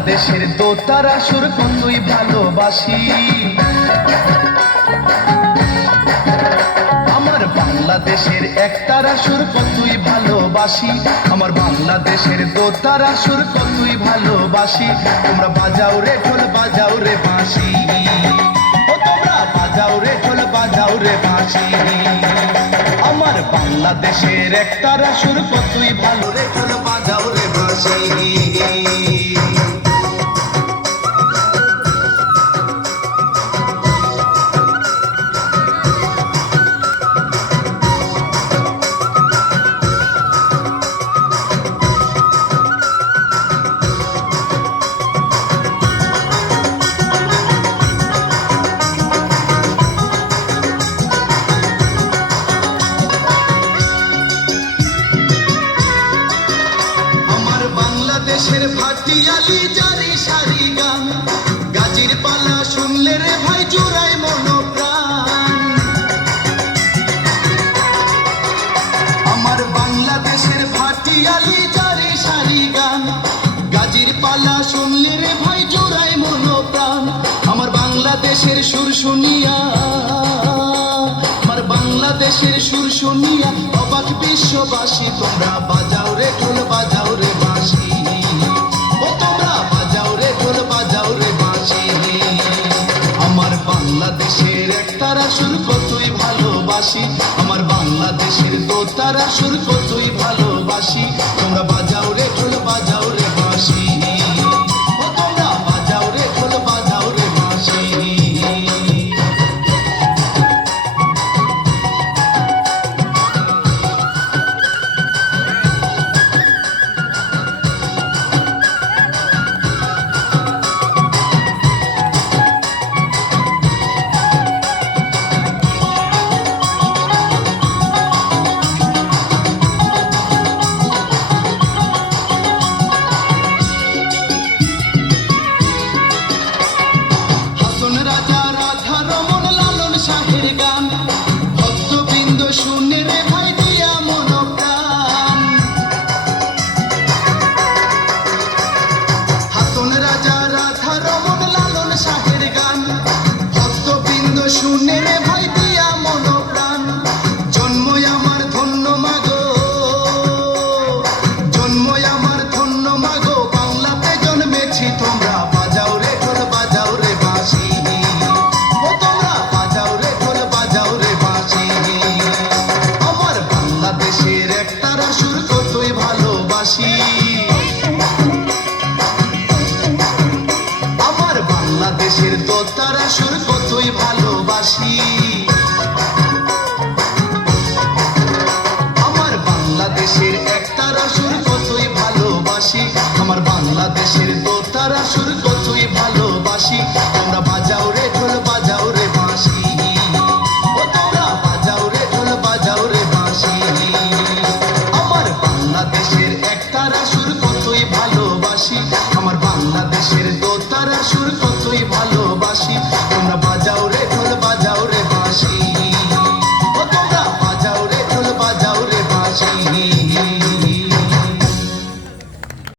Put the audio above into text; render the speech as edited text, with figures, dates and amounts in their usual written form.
বাংলাদেশের দোতারা সুর কতই ভালোবাসি। আমার বাংলাদেশের একতারা সুর কতই ভালোবাসি। আমার বাংলাদেশের দোতারা সুর কতই ভালোবাসি। তোমরা বাজাও রে ঢোল বাজাও রে বাঁশি, ও তোমরা বাজাও রে ঢোল বাজাও রে বাঁশি। আমার বাংলাদেশের একতারা সুর কতই ভালো রে ঢোল বাজাও রে বাঁশি। দেশের ভাটিয়ালি জারি সারি গান, গাজির পালা শুনলে রে ভাই জোড়ায় মনোপ্রাণ। আমার বাংলাদেশের ভাটিয়ালি জারি সারি গান, গাজির পালা শুনলে রে ভাই জোড়ায় মনোপ্রাণ। আমার বাংলাদেশের সুর শুনিয়া, আমার বাংলাদেশের সুর শুনিয়া অবাক বিশ্ববাসী। তোমরা বাজাও রে ঢোল বাজাও রে বাঁশি, বাংলাদেশের একতারা সুর কতই ভালোবাসি। আমার বাংলাদেশের দোতারা সুর কতই ভালোবাসি। তোমরা বাজাও রে ঢোল বাজাও রে বাঁশি, ও তোমরা বাজাও রে ঢোল বাজাও রে বাঁশি। শুনে রে ভাই দিয়া মনোপ্রাণ। জন্মই আমার ধন্য মাগো, জন্মই আমার ধন্য মাগো, বাংলাতে জন্মেছি। তোমরা বাজাও রে ঢোল বাজাও রে বাঁশি, ও তোমরা বাজাও রে ঢোল বাজাও রে বাঁশি। আমার বাংলাদেশের একতারা সুর কতই ভালোবাসি। আমার বাংলাদেশের দোতারা সুর কতই ভালোবাসি। আমার বাংলাদেশের একতারা সুর